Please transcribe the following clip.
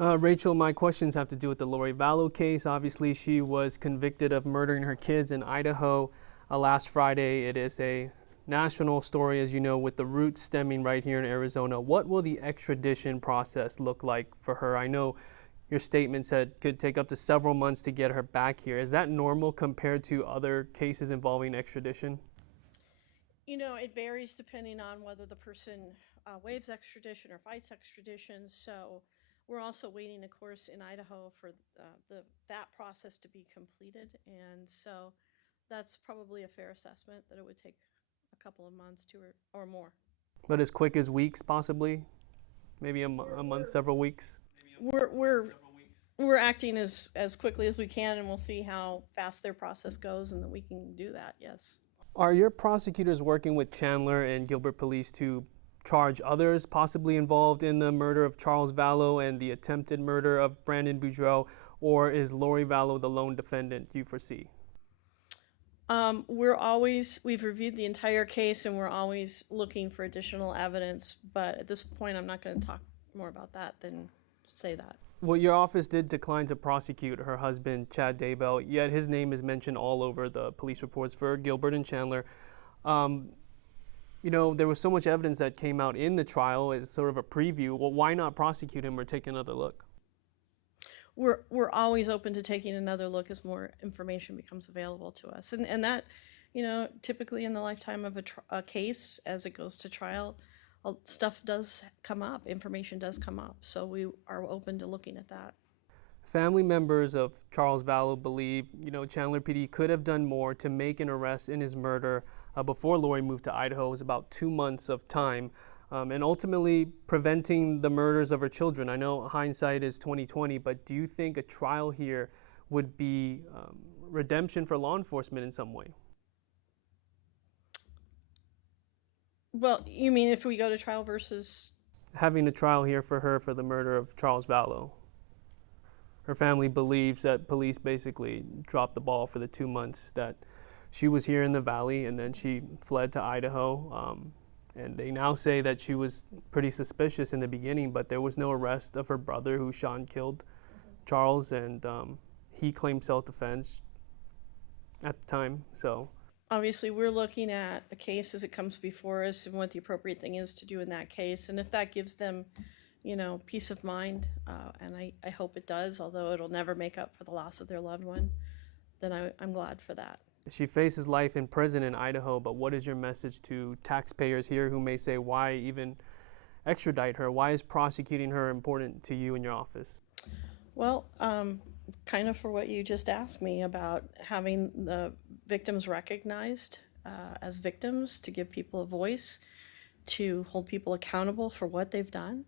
Rachel, my questions have to do with the Lori Vallow case. Obviously, she was convicted of murdering her kids in Idaho last Friday. It is a national story, as you know, with the roots stemming right here in Arizona. What will the extradition process look like for her? I know your statement said it could take up to several months to get her back here. Is that normal compared to other cases involving extradition? You know, it varies depending on whether the person waives extradition or fights extradition. So we're also waiting, of course, in Idaho for that process to be completed. And so that's probably a fair assessment that it would take a couple of months or more. But as quick as weeks, possibly? Maybe We're, a month, we're, several weeks? we're acting as quickly as we can, and we'll see how fast their process goes, and that we can do that. Yes. Are your prosecutors working with Chandler and Gilbert police to charge others possibly involved in the murder of Charles Vallow and the attempted murder of Brandon Boudreaux, or is Lori Vallow the lone defendant you foresee? We've reviewed the entire case, and we're always looking for additional evidence, but at this point I'm not going to talk more about that than say that. Well, your office did decline to prosecute her husband, Chad Daybell, yet his name is mentioned all over the police reports for Gilbert and Chandler. There was so much evidence that came out in the trial as sort of a preview. Well, why not prosecute him or take another look? We're always open to taking another look as more information becomes available to us, and that, typically in the lifetime of a case as it goes to trial, stuff does come up, information does come up, so we are open to looking at that. Family members of Charles Vallow believe, Chandler PD could have done more to make an arrest in his murder before Lori moved to Idaho. It was about 2 months of time, and ultimately preventing the murders of her children. I know hindsight is 20/20, but do you think a trial here would be redemption for law enforcement in some way? Well, you mean if we go to trial versus having a trial here for her for the murder of Charles Vallow? Her family believes that police basically dropped the ball for the 2 months that she was here in the valley, and then she fled to Idaho. And they now say that she was pretty suspicious in the beginning, but there was no arrest of her brother who shot and killed Charles, and he claimed self-defense at the time. So obviously we're looking at a case as it comes before us and what the appropriate thing is to do in that case, and if that gives them peace of mind, and I hope it does, although it'll never make up for the loss of their loved one, then I'm glad for that. She faces life in prison in Idaho, but what is your message to taxpayers here who may say, why even extradite her? Why is prosecuting her important to you in your office? Well, kind of for what you just asked me about having the victims recognized as victims, to give people a voice, to hold people accountable for what they've done,